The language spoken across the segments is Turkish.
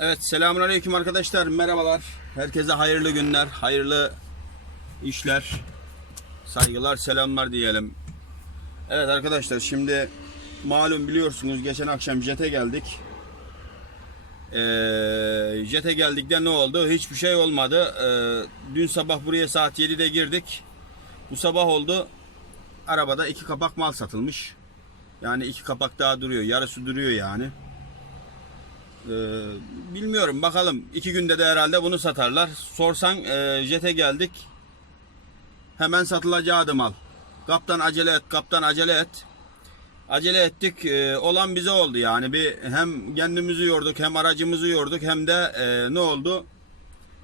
Evet selamünaleyküm arkadaşlar merhabalar. Herkese hayırlı günler, hayırlı işler, saygılar, selamlar diyelim. Evet arkadaşlar şimdi malum biliyorsunuz geçen akşam JET'e geldik. Ee, JET'e geldik de ne oldu? Hiçbir şey olmadı. Ee, dün sabah buraya saat 7'de girdik. Bu sabah oldu. Arabada iki kapak mal satılmış. Yani iki kapak daha duruyor. Yarısı duruyor yani. Ee, bilmiyorum bakalım. iki günde de herhalde bunu satarlar. Sorsan e, jete geldik. Hemen satılacağı mal. Kaptan acele et, kaptan acele et. Acele ettik. Ee, olan bize oldu yani. Bir hem kendimizi yorduk, hem aracımızı yorduk, hem de e, ne oldu?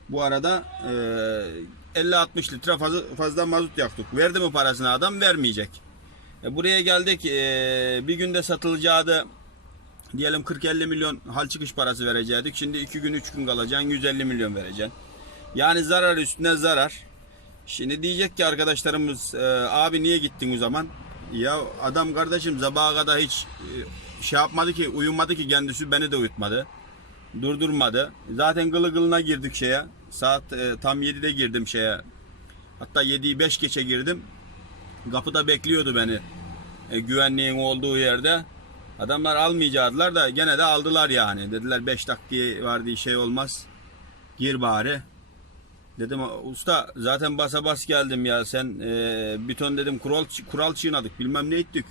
Bu arada e, 50-60 litre fazla, fazla mazot yaktık. Verdi mi parasını adam? Vermeyecek. E, buraya geldik. E, bir günde satılacağı diyelim 40-50 milyon hal çıkış parası verecektik. Şimdi 2 gün 3 gün kalacaksın 150 milyon vereceksin. Yani zarar üstüne zarar. Şimdi diyecek ki arkadaşlarımız e, abi niye gittin o zaman? Ya adam kardeşim sabaha kadar hiç e, şey yapmadı ki uyumadı ki kendisi beni de uyutmadı. Durdurmadı. Zaten gılı gılına girdik şeye. Saat e, tam 7'de girdim şeye. Hatta 7'yi 5 geçe girdim. Kapıda bekliyordu beni. E, güvenliğin olduğu yerde. Adamlar almayacaklar da gene de aldılar yani. Dediler 5 dakika var diye şey olmaz. Gir bari. Dedim usta zaten basa bas geldim ya sen e, bir ton dedim kural kural çiğnadık bilmem ne ettik.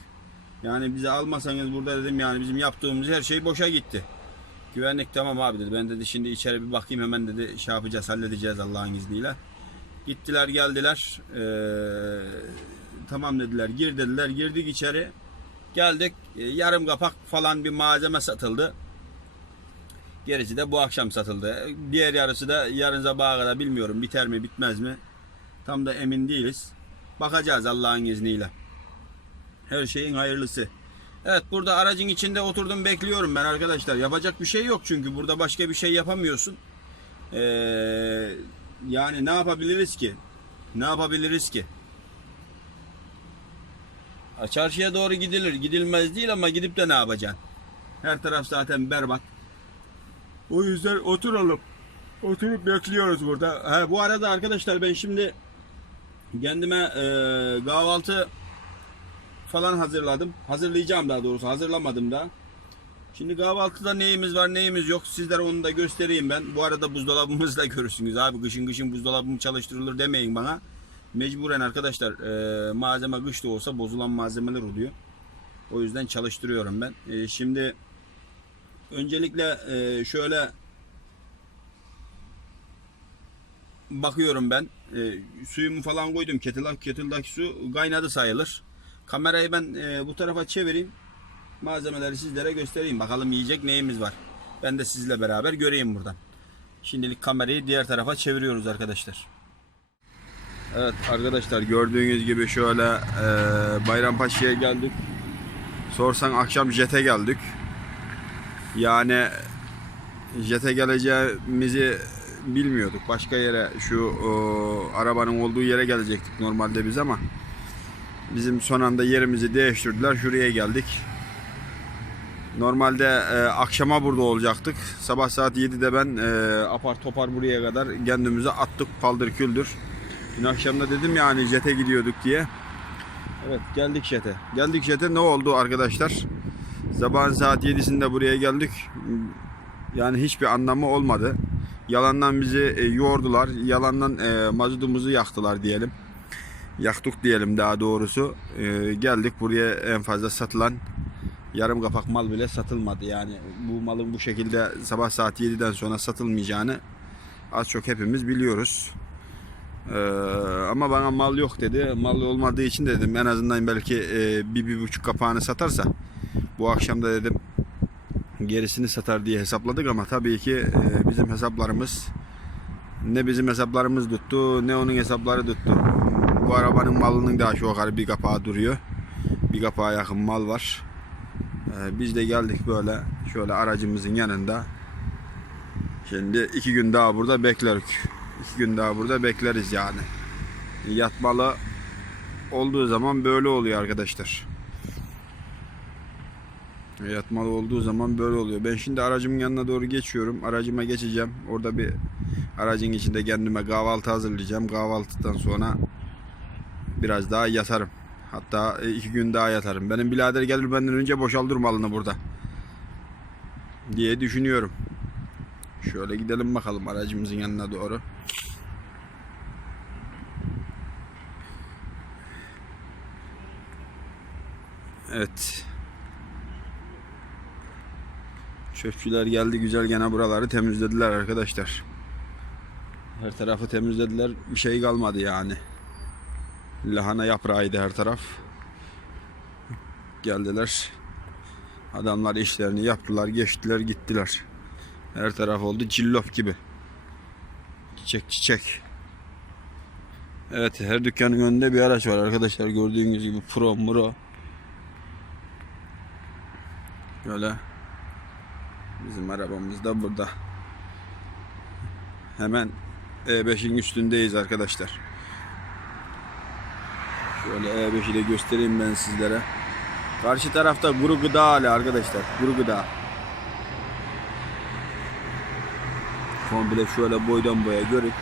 Yani bizi almasanız burada dedim yani bizim yaptığımız her şey boşa gitti. Güvenlik tamam abi dedi. Ben dedi şimdi içeri bir bakayım hemen dedi şey yapacağız halledeceğiz Allah'ın izniyle. Gittiler geldiler. E, tamam dediler gir dediler girdik içeri. Geldik e, yarım kapak falan bir malzeme satıldı. Gerisi de bu akşam satıldı. Diğer yarısı da yarın sabaha kadar bilmiyorum biter mi bitmez mi. Tam da emin değiliz. Bakacağız Allah'ın izniyle. Her şeyin hayırlısı. Evet burada aracın içinde oturdum bekliyorum ben arkadaşlar. Yapacak bir şey yok çünkü burada başka bir şey yapamıyorsun. Ee, yani ne yapabiliriz ki? Ne yapabiliriz ki? Çarşıya doğru gidilir. Gidilmez değil ama gidip de ne yapacaksın? Her taraf zaten berbat. O yüzden oturalım. Oturup bekliyoruz burada. Ha, bu arada arkadaşlar ben şimdi kendime e, kahvaltı falan hazırladım. Hazırlayacağım daha doğrusu. Hazırlamadım da. Şimdi kahvaltıda neyimiz var neyimiz yok sizlere onu da göstereyim ben. Bu arada buzdolabımızı da görürsünüz abi. Kışın kışın buzdolabım çalıştırılır demeyin bana. Mecburen arkadaşlar e, malzeme kış da olsa bozulan malzemeler oluyor. O yüzden çalıştırıyorum ben. E, şimdi öncelikle e, şöyle bakıyorum ben. E, suyumu falan koydum. Kettle, kettle'daki su kaynadı sayılır. Kamerayı ben e, bu tarafa çevireyim. Malzemeleri sizlere göstereyim. Bakalım yiyecek neyimiz var. Ben de sizle beraber göreyim buradan. Şimdilik kamerayı diğer tarafa çeviriyoruz arkadaşlar. Evet arkadaşlar gördüğünüz gibi şöyle e, Bayrampaşa'ya geldik. Sorsan akşam jete geldik. Yani jete geleceğimizi bilmiyorduk. Başka yere şu o, arabanın olduğu yere gelecektik normalde biz ama bizim son anda yerimizi değiştirdiler. Şuraya geldik. Normalde e, akşama burada olacaktık. Sabah saat 7'de ben e, apar topar buraya kadar kendimizi attık paldır küldür. Dün akşam da dedim yani jete gidiyorduk diye. Evet geldik jete. Geldik jete ne oldu arkadaşlar? Sabahın saat 7'sinde buraya geldik. Yani hiçbir anlamı olmadı. Yalandan bizi e, yordular. Yalandan e, mazotumuzu yaktılar diyelim. Yaktık diyelim daha doğrusu. E, geldik buraya en fazla satılan yarım kapak mal bile satılmadı. Yani bu malın bu şekilde sabah saat 7'den sonra satılmayacağını az çok hepimiz biliyoruz. Ee, ama bana mal yok dedi. Mal olmadığı için de dedim en azından belki e, bir, bir buçuk kapağını satarsa bu akşam da dedim gerisini satar diye hesapladık ama tabii ki e, bizim hesaplarımız ne bizim hesaplarımız tuttu ne onun hesapları tuttu. Bu arabanın malının da aşağı yukarı bir kapağı duruyor. Bir kapağa yakın mal var. Ee, biz de geldik böyle şöyle aracımızın yanında. Şimdi iki gün daha burada bekleriz. İki gün daha burada bekleriz yani. Yatmalı olduğu zaman böyle oluyor arkadaşlar. Yatmalı olduğu zaman böyle oluyor. Ben şimdi aracımın yanına doğru geçiyorum. Aracıma geçeceğim. Orada bir aracın içinde kendime kahvaltı hazırlayacağım. Kahvaltıdan sonra biraz daha yatarım. Hatta iki gün daha yatarım. Benim birader gelir benden önce boşaltır malını burada. Diye düşünüyorum. Şöyle gidelim bakalım aracımızın yanına doğru. Evet. Çöpçüler geldi güzel gene buraları temizlediler arkadaşlar. Her tarafı temizlediler. Bir şey kalmadı yani. Lahana yaprağıydı her taraf. Geldiler. Adamlar işlerini yaptılar, geçtiler, gittiler. Her taraf oldu cillop gibi. Çiçek çiçek. Evet her dükkanın önünde bir araç var arkadaşlar. Gördüğünüz gibi Pro Muro. Böyle bizim arabamız da burada. Hemen E5'in üstündeyiz arkadaşlar. Şöyle E5'i de göstereyim ben sizlere. Karşı tarafta kuru gıda hali arkadaşlar. Kuru gıda. Komple şöyle boydan boya görün.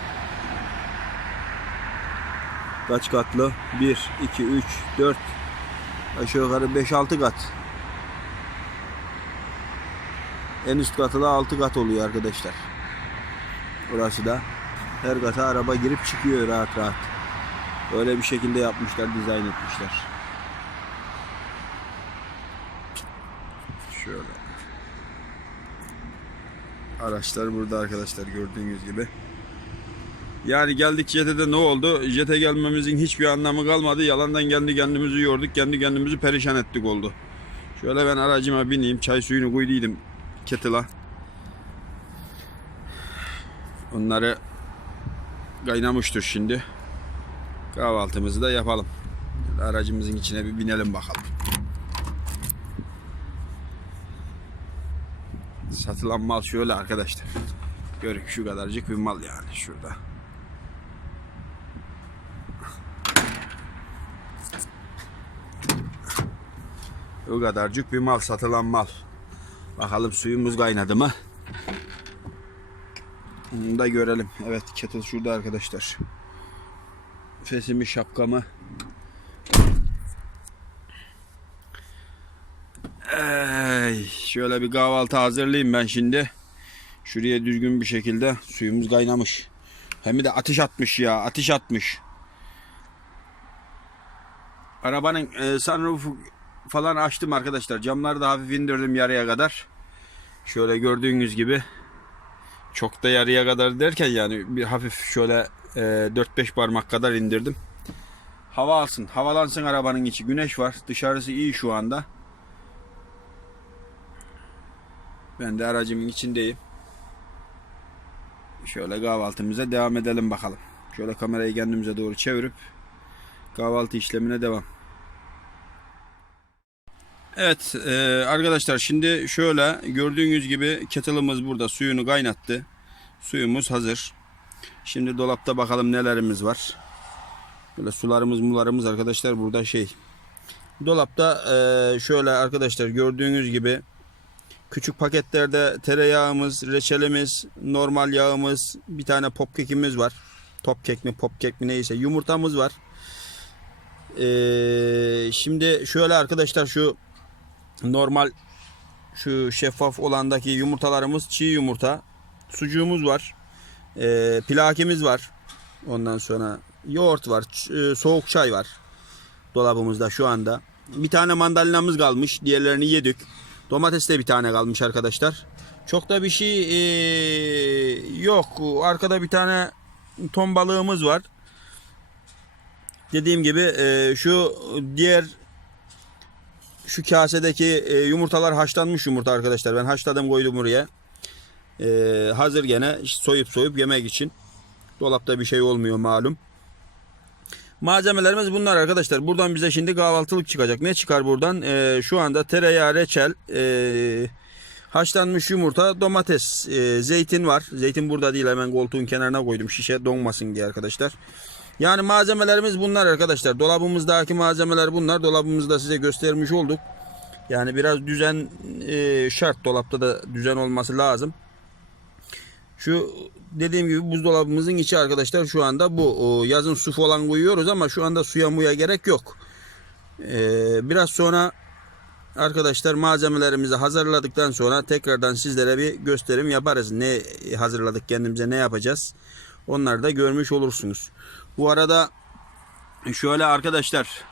Kaç katlı? 1, 2, 3, 4 aşağı yukarı 5-6 kat. En üst katı da 6 kat oluyor arkadaşlar. Burası da her kata araba girip çıkıyor rahat rahat. Öyle bir şekilde yapmışlar, dizayn etmişler. Şöyle. Araçlar burada arkadaşlar gördüğünüz gibi. Yani geldik JET'e ne oldu? JET'e gelmemizin hiçbir anlamı kalmadı. Yalandan kendi kendimizi yorduk, kendi kendimizi perişan ettik oldu. Şöyle ben aracıma bineyim, çay suyunu koyduydum kettle'a. Onları kaynamıştır şimdi. Kahvaltımızı da yapalım. Aracımızın içine bir binelim bakalım. Satılan mal şöyle arkadaşlar. Görün şu kadarcık bir mal yani şurada. O kadarcık bir mal satılan mal. Bakalım suyumuz kaynadı mı? Bunu da görelim. Evet kettle şurada arkadaşlar. Fesimi şapkamı. Şöyle bir kahvaltı hazırlayayım ben şimdi. Şuraya düzgün bir şekilde suyumuz kaynamış. Hem de ateş atmış ya ateş atmış. Arabanın e, sunroofu falan açtım arkadaşlar. Camları da hafif indirdim yarıya kadar. Şöyle gördüğünüz gibi çok da yarıya kadar derken yani bir hafif şöyle e, 4-5 parmak kadar indirdim. Hava alsın, havalansın arabanın içi. Güneş var. Dışarısı iyi şu anda. Ben de aracımın içindeyim. Şöyle kahvaltımıza devam edelim bakalım. Şöyle kamerayı kendimize doğru çevirip kahvaltı işlemine devam. Evet e, arkadaşlar şimdi şöyle gördüğünüz gibi kettle'ımız burada suyunu kaynattı. Suyumuz hazır. Şimdi dolapta bakalım nelerimiz var. Böyle sularımız mularımız arkadaşlar burada şey. Dolapta e, şöyle arkadaşlar gördüğünüz gibi küçük paketlerde tereyağımız, reçelimiz, normal yağımız, bir tane pop kekimiz var. Top kek mi pop kek mi neyse yumurtamız var. E, şimdi şöyle arkadaşlar şu normal şu şeffaf olandaki yumurtalarımız çiğ yumurta. Sucuğumuz var. E, plakimiz var. Ondan sonra yoğurt var. e, soğuk çay var. Dolabımızda şu anda. Bir tane mandalinamız kalmış. Diğerlerini yedik. Domates de bir tane kalmış arkadaşlar. Çok da bir şey e, yok. Arkada bir tane ton balığımız var. Dediğim gibi e, şu diğer şu kasedeki e, yumurtalar haşlanmış yumurta arkadaşlar. Ben haşladım koydum buraya. E, hazır gene soyup soyup yemek için. Dolapta bir şey olmuyor malum. Malzemelerimiz bunlar arkadaşlar. Buradan bize şimdi kahvaltılık çıkacak. Ne çıkar buradan? E, şu anda tereyağı, reçel, e, haşlanmış yumurta, domates, e, zeytin var. Zeytin burada değil hemen koltuğun kenarına koydum şişe donmasın diye arkadaşlar. Yani malzemelerimiz bunlar arkadaşlar. Dolabımızdaki malzemeler bunlar. Dolabımızda size göstermiş olduk. Yani biraz düzen e, şart. Dolapta da düzen olması lazım. Şu dediğim gibi buzdolabımızın içi arkadaşlar şu anda bu. Yazın su falan koyuyoruz ama şu anda suya muya gerek yok. Ee, biraz sonra arkadaşlar malzemelerimizi hazırladıktan sonra tekrardan sizlere bir gösterim yaparız. Ne hazırladık kendimize ne yapacağız. Onları da görmüş olursunuz. Bu arada şöyle arkadaşlar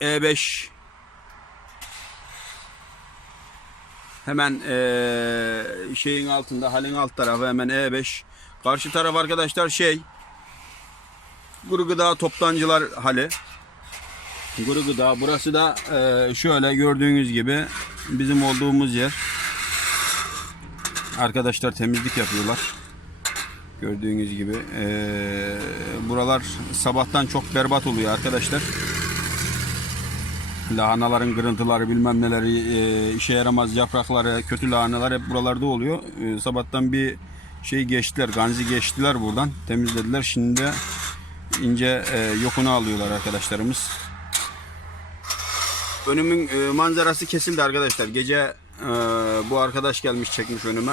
E5 Hemen eee, şeyin altında halin alt tarafı hemen E5. Karşı taraf arkadaşlar şey Kuru Gıda Toptancılar Hali. Kuru Gıda. Burası da eee, şöyle gördüğünüz gibi bizim olduğumuz yer. Arkadaşlar temizlik yapıyorlar. Gördüğünüz gibi. Eee, buralar sabahtan çok berbat oluyor arkadaşlar lahanaların kırıntıları bilmem neleri e, işe yaramaz yaprakları kötü lahanalar hep buralarda oluyor. E, sabahtan bir şey geçtiler ganzi geçtiler buradan temizlediler şimdi de ince e, yokunu alıyorlar arkadaşlarımız. Önümün e, manzarası kesildi arkadaşlar. Gece e, bu arkadaş gelmiş çekmiş önüme.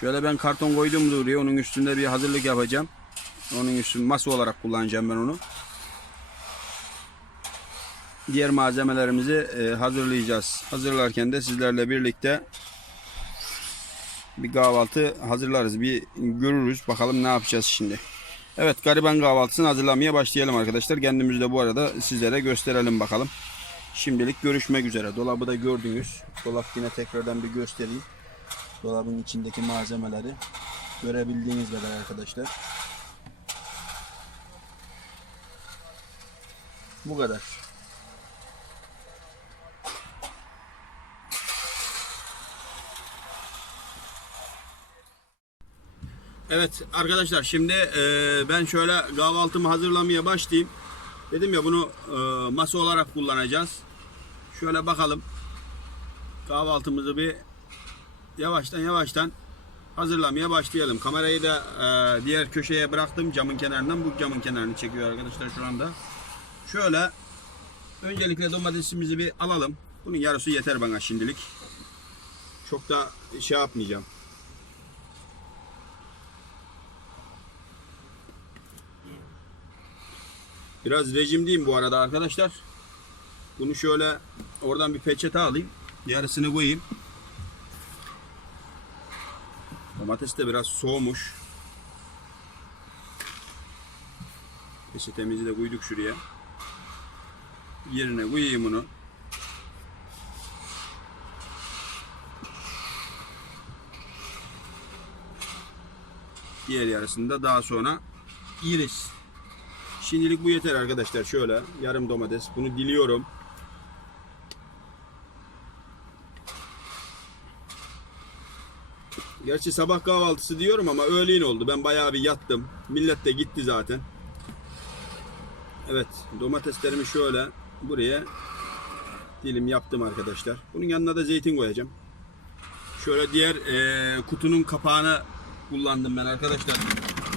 Şöyle ben karton koydum duruyor. Onun üstünde bir hazırlık yapacağım. Onun üstü masa olarak kullanacağım ben onu. Diğer malzemelerimizi e, hazırlayacağız. Hazırlarken de sizlerle birlikte bir kahvaltı hazırlarız. Bir görürüz. Bakalım ne yapacağız şimdi. Evet gariban kahvaltısını hazırlamaya başlayalım arkadaşlar. Kendimizi de bu arada sizlere gösterelim bakalım. Şimdilik görüşmek üzere. Dolabı da gördünüz. Dolap yine tekrardan bir göstereyim. Dolabın içindeki malzemeleri görebildiğiniz kadar arkadaşlar. Bu kadar. Evet arkadaşlar şimdi e, ben şöyle kahvaltımı hazırlamaya başlayayım. Dedim ya bunu e, masa olarak kullanacağız. Şöyle bakalım. Kahvaltımızı bir yavaştan yavaştan hazırlamaya başlayalım. Kamerayı da e, diğer köşeye bıraktım camın kenarından. Bu camın kenarını çekiyor arkadaşlar şu anda. Şöyle öncelikle domatesimizi bir alalım. Bunun yarısı yeter bana şimdilik. Çok da şey yapmayacağım. Biraz rejimdeyim bu arada arkadaşlar. Bunu şöyle oradan bir peçete alayım. Yarısını koyayım. Domates de biraz soğumuş. Peçetemizi de koyduk şuraya. Yerine koyayım bunu. Diğer yarısını da daha sonra yeriz. Şimdilik bu yeter arkadaşlar. Şöyle yarım domates. Bunu diliyorum. Gerçi sabah kahvaltısı diyorum ama öğleyin oldu. Ben bayağı bir yattım. Millet de gitti zaten. Evet domateslerimi şöyle buraya dilim yaptım arkadaşlar. Bunun yanına da zeytin koyacağım. Şöyle diğer e, kutunun kapağını kullandım ben arkadaşlar.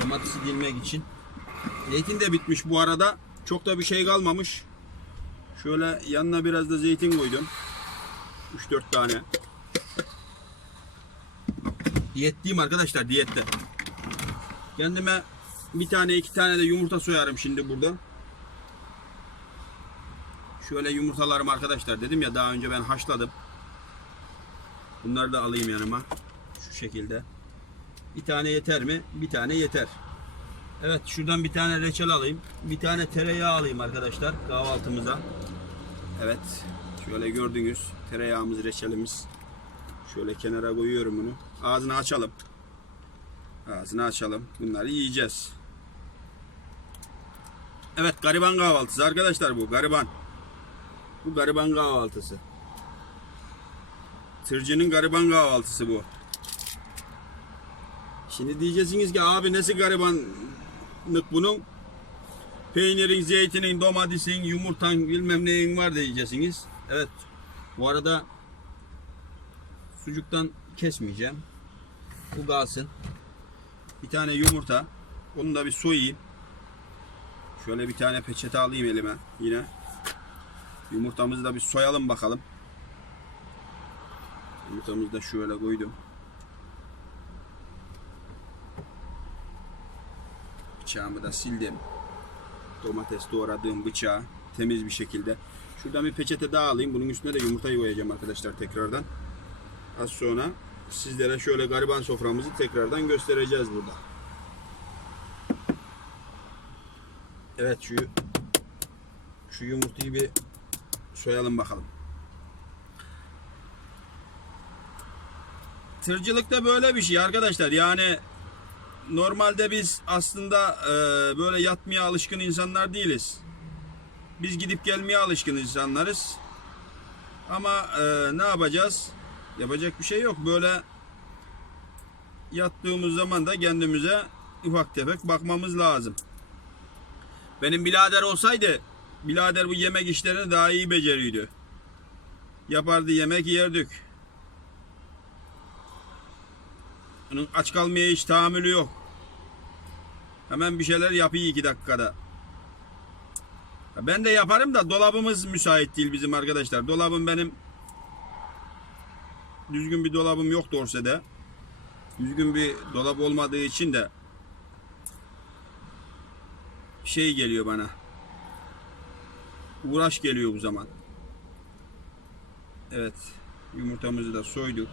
Domatesi dilmek için. Zeytin de bitmiş bu arada. Çok da bir şey kalmamış. Şöyle yanına biraz da zeytin koydum. 3-4 tane. Diyetliyim arkadaşlar diyette. Kendime bir tane iki tane de yumurta soyarım şimdi burada. Şöyle yumurtalarım arkadaşlar dedim ya daha önce ben haşladım. Bunları da alayım yanıma. Şu şekilde. Bir tane yeter mi? Bir tane yeter. Evet şuradan bir tane reçel alayım. Bir tane tereyağı alayım arkadaşlar kahvaltımıza. Evet. Şöyle gördünüz tereyağımız reçelimiz. Şöyle kenara koyuyorum bunu. Ağzını açalım. Ağzını açalım. Bunları yiyeceğiz. Evet gariban kahvaltısı arkadaşlar bu gariban. Bu gariban kahvaltısı. Tırcının gariban kahvaltısı bu. Şimdi diyeceksiniz ki abi nesi garibanlık bunun? Peynirin, zeytinin, domatesin, yumurtan bilmem neyin var diyeceksiniz. Evet. Bu arada sucuktan kesmeyeceğim. Bu kalsın. Bir tane yumurta. Onu da bir soyayım. Şöyle bir tane peçete alayım elime yine. Yumurtamızı da bir soyalım bakalım. Yumurtamızı da şöyle koydum. Bıçağımı da sildim. Domates doğradığım bıçağı temiz bir şekilde. Şuradan bir peçete daha alayım. Bunun üstüne de yumurtayı koyacağım arkadaşlar tekrardan. Az sonra sizlere şöyle gariban soframızı tekrardan göstereceğiz burada. Evet şu şu yumurtayı bir soyalım bakalım. Tırcılıkta böyle bir şey arkadaşlar. Yani normalde biz aslında e, böyle yatmaya alışkın insanlar değiliz. Biz gidip gelmeye alışkın insanlarız. Ama e, ne yapacağız? Yapacak bir şey yok. Böyle yattığımız zaman da kendimize ufak tefek bakmamız lazım. Benim birader olsaydı birader bu yemek işlerini daha iyi beceriyordu. Yapardı yemek yerdik. Onun aç kalmaya hiç tahammülü yok. Hemen bir şeyler yapıyor iki dakikada. Ben de yaparım da dolabımız müsait değil bizim arkadaşlar. Dolabım benim düzgün bir dolabım yok Dorse'de. Düzgün bir dolap olmadığı için de şey geliyor bana. Uğraş geliyor bu zaman. Evet. Yumurtamızı da soyduk.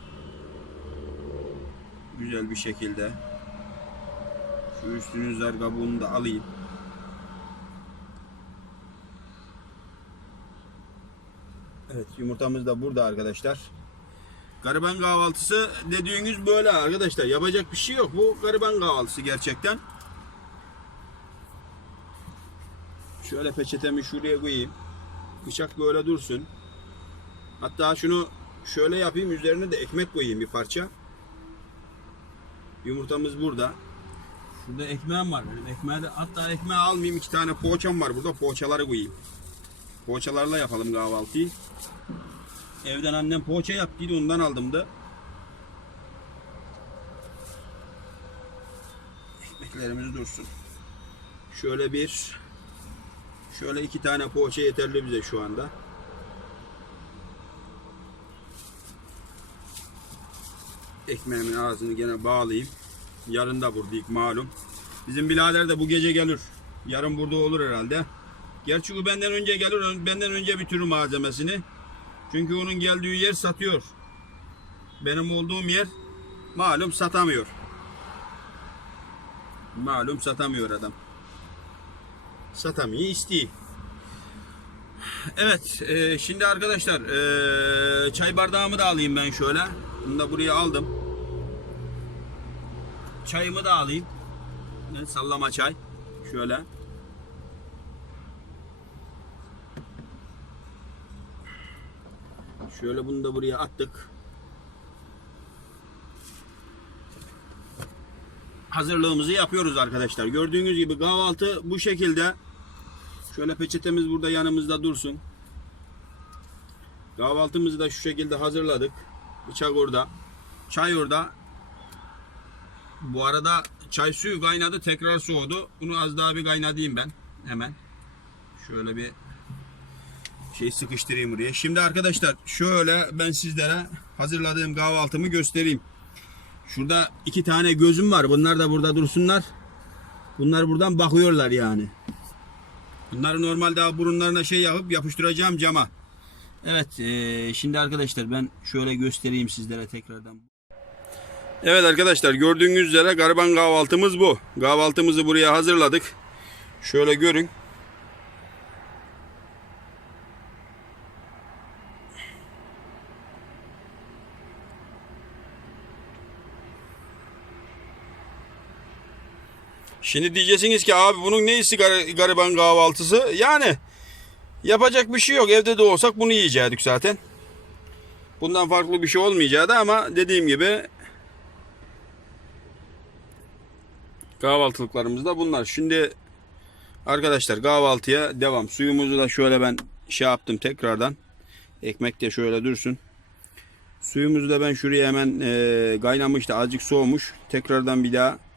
Güzel bir şekilde. Şu üstünün zar kabuğunu da alayım. Evet yumurtamız da burada arkadaşlar. Gariban kahvaltısı dediğiniz böyle arkadaşlar. Yapacak bir şey yok. Bu gariban kahvaltısı gerçekten. Şöyle peçetemi şuraya koyayım. Bıçak böyle dursun. Hatta şunu şöyle yapayım. Üzerine de ekmek koyayım bir parça. Yumurtamız burada. Şurada ekmeğim var benim. Ekmeği de, hatta ekmeği almayayım. iki tane poğaçam var burada. Poğaçaları koyayım. Poğaçalarla yapalım kahvaltıyı. Evden annem poğaça yaptıydı ondan aldım da. Ekmeklerimiz dursun. Şöyle bir şöyle iki tane poğaça yeterli bize şu anda. Ekmeğimin ağzını gene bağlayayım. Yarın da buradayız malum. Bizim birader de bu gece gelir. Yarın burada olur herhalde. Gerçi o benden önce gelir. Benden önce bitirir malzemesini. Çünkü onun geldiği yer satıyor. Benim olduğum yer malum satamıyor. Malum satamıyor adam. Satamıyor istiyor. Evet e, şimdi arkadaşlar e, çay bardağımı da alayım ben şöyle. Bunu da buraya aldım. Çayımı da alayım. Sallama çay. Şöyle. Şöyle bunu da buraya attık. Hazırlığımızı yapıyoruz arkadaşlar. Gördüğünüz gibi kahvaltı bu şekilde. Şöyle peçetemiz burada yanımızda dursun. Kahvaltımızı da şu şekilde hazırladık. Bıçak orada. Çay orada. Bu arada çay suyu kaynadı tekrar soğudu. Bunu az daha bir kaynatayım ben. Hemen. Şöyle bir şey sıkıştırayım buraya. Şimdi arkadaşlar şöyle ben sizlere hazırladığım kahvaltımı göstereyim. Şurada iki tane gözüm var. Bunlar da burada dursunlar. Bunlar buradan bakıyorlar yani. Bunları normalde burunlarına şey yapıp yapıştıracağım cama. Evet eee, şimdi arkadaşlar ben şöyle göstereyim sizlere tekrardan. Evet arkadaşlar gördüğünüz üzere gariban kahvaltımız bu. Kahvaltımızı buraya hazırladık. Şöyle görün. Şimdi diyeceksiniz ki abi bunun neyisi gar- gariban kahvaltısı? Yani yapacak bir şey yok. Evde de olsak bunu yiyecektik zaten. Bundan farklı bir şey olmayacaktı ama dediğim gibi kahvaltılıklarımız da bunlar. Şimdi arkadaşlar kahvaltıya devam. Suyumuzu da şöyle ben şey yaptım tekrardan. Ekmek de şöyle dursun. Suyumuzu da ben şuraya hemen e, kaynamıştı. Azıcık soğumuş. Tekrardan bir daha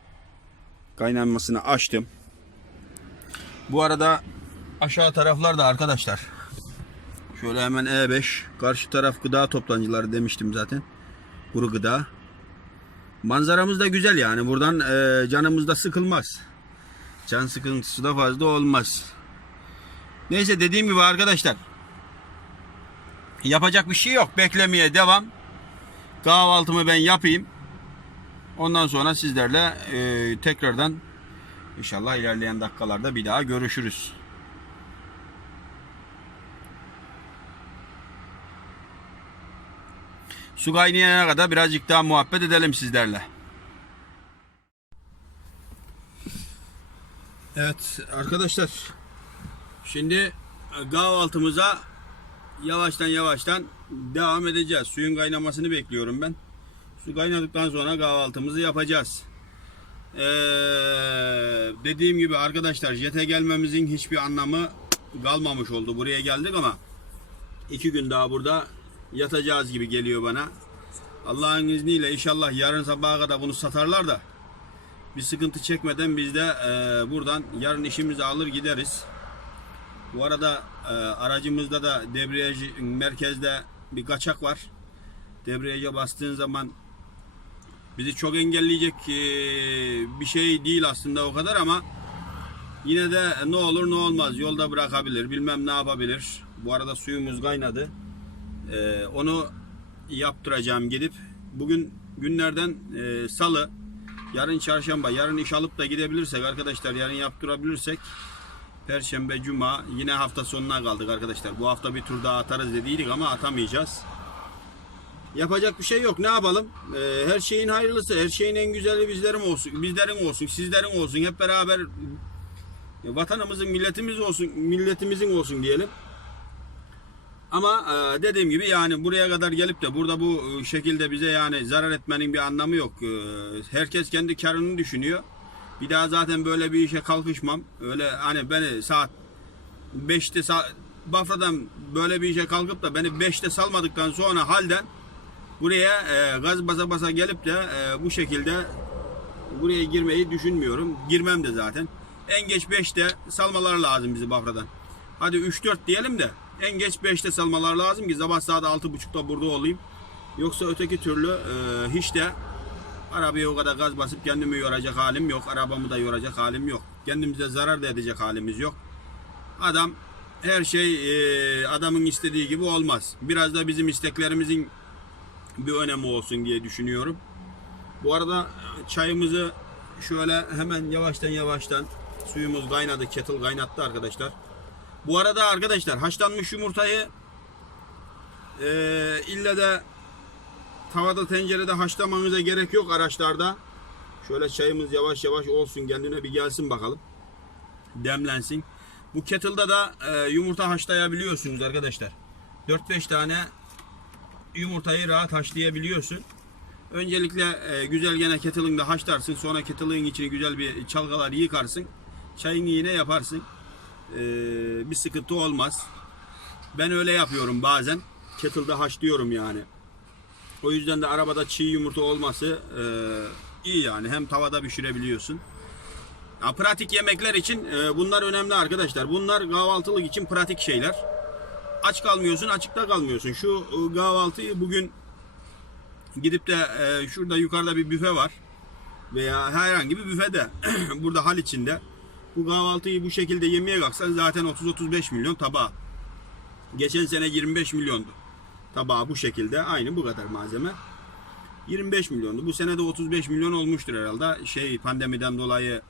kaynanmasını açtım. Bu arada aşağı taraflar da arkadaşlar. Şöyle hemen E5. Karşı taraf gıda toptancıları demiştim zaten. Kuru gıda. Manzaramız da güzel yani. Buradan e, canımız da sıkılmaz. Can sıkıntısı da fazla olmaz. Neyse dediğim gibi arkadaşlar. Yapacak bir şey yok. Beklemeye devam. Kahvaltımı ben yapayım. Ondan sonra sizlerle e, tekrardan inşallah ilerleyen dakikalarda bir daha görüşürüz. Su kaynayana kadar birazcık daha muhabbet edelim sizlerle. Evet arkadaşlar. Şimdi e, kahvaltımıza yavaştan yavaştan devam edeceğiz. Suyun kaynamasını bekliyorum ben. Su kaynadıktan sonra kahvaltımızı yapacağız. Ee, dediğim gibi arkadaşlar jete gelmemizin hiçbir anlamı kalmamış oldu. Buraya geldik ama iki gün daha burada yatacağız gibi geliyor bana. Allah'ın izniyle inşallah yarın sabaha kadar bunu satarlar da bir sıkıntı çekmeden biz de e, buradan yarın işimizi alır gideriz. Bu arada e, aracımızda da debriyaj merkezde bir kaçak var. Debriyaja bastığın zaman bizi çok engelleyecek e, bir şey değil aslında o kadar ama yine de ne olur ne olmaz yolda bırakabilir bilmem ne yapabilir. Bu arada suyumuz kaynadı. E, onu yaptıracağım gidip. Bugün günlerden e, salı yarın çarşamba yarın iş alıp da gidebilirsek arkadaşlar yarın yaptırabilirsek Perşembe, Cuma yine hafta sonuna kaldık arkadaşlar. Bu hafta bir tur daha atarız dediydik ama atamayacağız. Yapacak bir şey yok. Ne yapalım? Ee, her şeyin hayırlısı, her şeyin en güzeli bizlerin olsun, bizlerin olsun, sizlerin olsun. Hep beraber vatanımızın, milletimiz olsun, milletimizin olsun diyelim. Ama e, dediğim gibi yani buraya kadar gelip de burada bu e, şekilde bize yani zarar etmenin bir anlamı yok. E, herkes kendi karını düşünüyor. Bir daha zaten böyle bir işe kalkışmam. Öyle hani beni saat 5'te sa- Bafra'dan böyle bir işe kalkıp da beni 5'te salmadıktan sonra halden buraya e, gaz basa basa gelip de e, bu şekilde buraya girmeyi düşünmüyorum. Girmem de zaten. En geç 5'te salmalar lazım bizi Bafra'dan. Hadi 3-4 diyelim de en geç 5'te salmalar lazım ki sabah saat 6.30'da burada olayım. Yoksa öteki türlü e, hiç de arabaya o kadar gaz basıp kendimi yoracak halim yok. Arabamı da yoracak halim yok. Kendimize zarar da edecek halimiz yok. Adam her şey e, adamın istediği gibi olmaz. Biraz da bizim isteklerimizin bir önemi olsun diye düşünüyorum. Bu arada çayımızı şöyle hemen yavaştan yavaştan suyumuz kaynadı. Kettle kaynattı arkadaşlar. Bu arada arkadaşlar haşlanmış yumurtayı e, ille de tavada tencerede haşlamanıza gerek yok araçlarda. Şöyle çayımız yavaş yavaş olsun kendine bir gelsin bakalım. Demlensin. Bu kettle'da da e, yumurta haşlayabiliyorsunuz arkadaşlar. 4-5 tane yumurtayı rahat haşlayabiliyorsun. Öncelikle e, güzel gene kettle'ında haşlarsın. Sonra kettle'ın içini güzel bir çalgalar yıkarsın. Çayını yine yaparsın. E, bir sıkıntı olmaz. Ben öyle yapıyorum bazen. Kettle'da haşlıyorum yani. O yüzden de arabada çiğ yumurta olması e, iyi yani. Hem tavada pişirebiliyorsun. Ya, pratik yemekler için e, bunlar önemli arkadaşlar. Bunlar kahvaltılık için pratik şeyler. Aç kalmıyorsun, açıkta kalmıyorsun. Şu e, kahvaltıyı bugün gidip de e, şurada yukarıda bir büfe var. Veya herhangi bir büfede burada hal içinde. Bu kahvaltıyı bu şekilde yemeye kalksan zaten 30-35 milyon tabağı. Geçen sene 25 milyondu tabağı bu şekilde aynı bu kadar malzeme. 25 milyondu. Bu sene de 35 milyon olmuştur herhalde. Şey pandemiden dolayı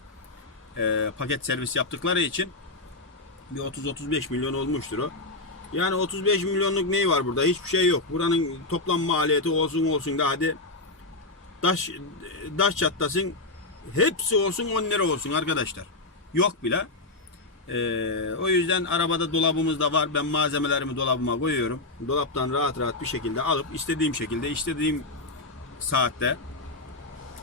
e, paket servis yaptıkları için bir 30-35 milyon olmuştur o. Yani 35 milyonluk neyi var burada? Hiçbir şey yok. Buranın toplam maliyeti olsun olsun da hadi taş, taş çatlasın hepsi olsun 10 lira olsun arkadaşlar. Yok bile. Ee, o yüzden arabada dolabımız da var. Ben malzemelerimi dolabıma koyuyorum. Dolaptan rahat rahat bir şekilde alıp istediğim şekilde istediğim saatte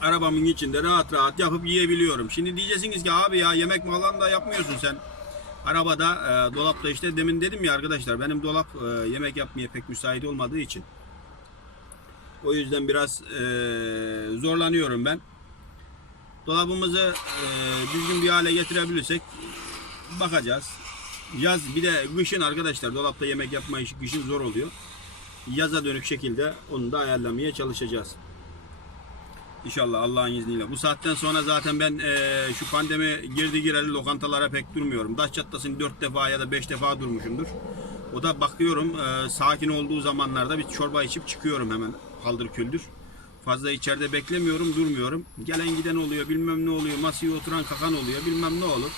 arabamın içinde rahat rahat yapıp yiyebiliyorum. Şimdi diyeceksiniz ki abi ya yemek falan da yapmıyorsun sen. Arabada e, dolapta işte demin dedim ya arkadaşlar benim dolap e, yemek yapmaya pek müsait olmadığı için. O yüzden biraz e, zorlanıyorum ben. Dolabımızı e, düzgün bir hale getirebilirsek bakacağız. Yaz bir de kışın arkadaşlar dolapta yemek yapma işi kışın zor oluyor. Yaza dönük şekilde onu da ayarlamaya çalışacağız. İnşallah Allah'ın izniyle. Bu saatten sonra zaten ben eee, şu pandemi girdi gireli lokantalara pek durmuyorum. Daş çatlasını 4 defa ya da 5 defa durmuşumdur. O da bakıyorum eee, sakin olduğu zamanlarda bir çorba içip çıkıyorum hemen haldır küldür. Fazla içeride beklemiyorum, durmuyorum. Gelen giden oluyor, bilmem ne oluyor. Masaya oturan kakan oluyor, bilmem ne olur.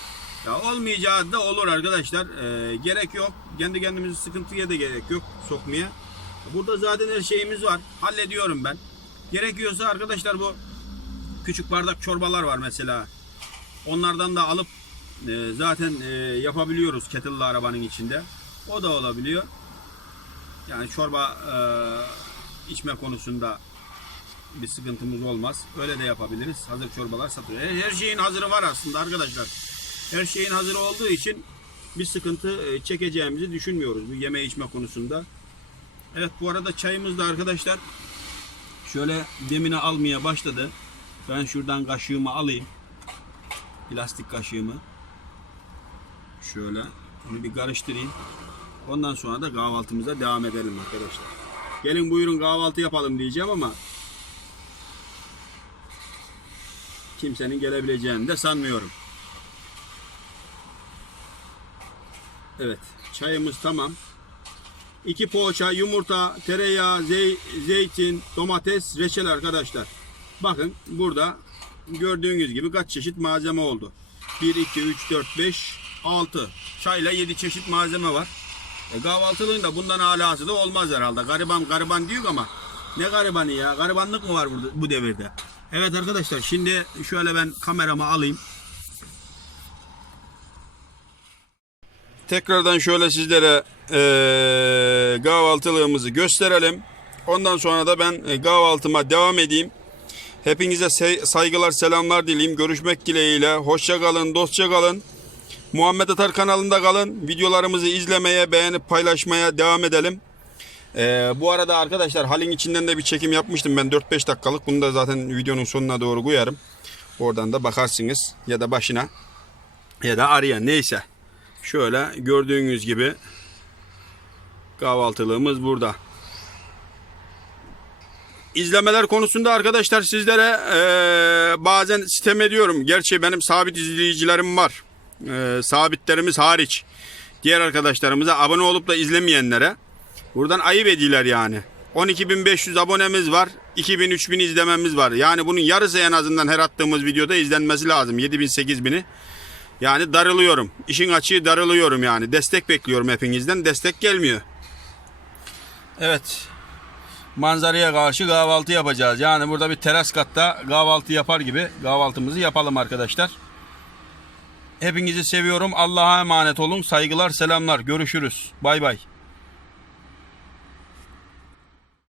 Ya olmayacağı da olur arkadaşlar. Eee, gerek yok. Kendi kendimizi sıkıntıya da gerek yok sokmaya. Burada zaten her şeyimiz var. Hallediyorum ben. Gerekiyorsa arkadaşlar bu küçük bardak çorbalar var mesela. Onlardan da alıp e, zaten e, yapabiliyoruz kettle'lı arabanın içinde. O da olabiliyor. Yani çorba e, içme konusunda bir sıkıntımız olmaz. Öyle de yapabiliriz. Hazır çorbalar satıyor. Her, her şeyin hazırı var aslında arkadaşlar. Her şeyin hazırı olduğu için bir sıkıntı e, çekeceğimizi düşünmüyoruz bu yeme içme konusunda. Evet bu arada çayımız da arkadaşlar şöyle demine almaya başladı. Ben şuradan kaşığımı alayım. Plastik kaşığımı. Şöyle bunu bir karıştırayım. Ondan sonra da kahvaltımıza devam edelim arkadaşlar. Gelin buyurun kahvaltı yapalım diyeceğim ama kimsenin gelebileceğini de sanmıyorum. Evet, çayımız tamam. İki poğaça, yumurta, tereyağı, zey- zeytin, domates, reçel arkadaşlar. Bakın burada gördüğünüz gibi kaç çeşit malzeme oldu. 1, 2, 3, 4, 5, 6. Çayla 7 çeşit malzeme var. E, kahvaltılığın da bundan alası da olmaz herhalde. Gariban gariban diyor ama ne garibanı ya? Garibanlık mı var burada, bu devirde? Evet arkadaşlar şimdi şöyle ben kameramı alayım. Tekrardan şöyle sizlere eee kahvaltılığımızı gösterelim. Ondan sonra da ben e, kahvaltıma devam edeyim. Hepinize saygılar, selamlar dileyim. Görüşmek dileğiyle. Hoşça kalın, dostça kalın. Muhammed Atar kanalında kalın. Videolarımızı izlemeye, beğenip paylaşmaya devam edelim. Eee, bu arada arkadaşlar halin içinden de bir çekim yapmıştım ben 4-5 dakikalık. Bunu da zaten videonun sonuna doğru koyarım. Oradan da bakarsınız ya da başına ya da araya neyse. Şöyle gördüğünüz gibi kahvaltılığımız burada. İzlemeler konusunda arkadaşlar sizlere eee, bazen sitem ediyorum. Gerçi benim sabit izleyicilerim var. Eee, sabitlerimiz hariç. Diğer arkadaşlarımıza abone olup da izlemeyenlere buradan ayıp ediler yani. 12.500 abonemiz var. 2000-3000 izlememiz var. Yani bunun yarısı en azından her attığımız videoda izlenmesi lazım. 7000-8000'i. Yani darılıyorum. İşin açığı darılıyorum yani. Destek bekliyorum hepinizden. Destek gelmiyor. Evet. Manzaraya karşı kahvaltı yapacağız. Yani burada bir teras katta kahvaltı yapar gibi kahvaltımızı yapalım arkadaşlar. Hepinizi seviyorum. Allah'a emanet olun. Saygılar, selamlar. Görüşürüz. Bay bay.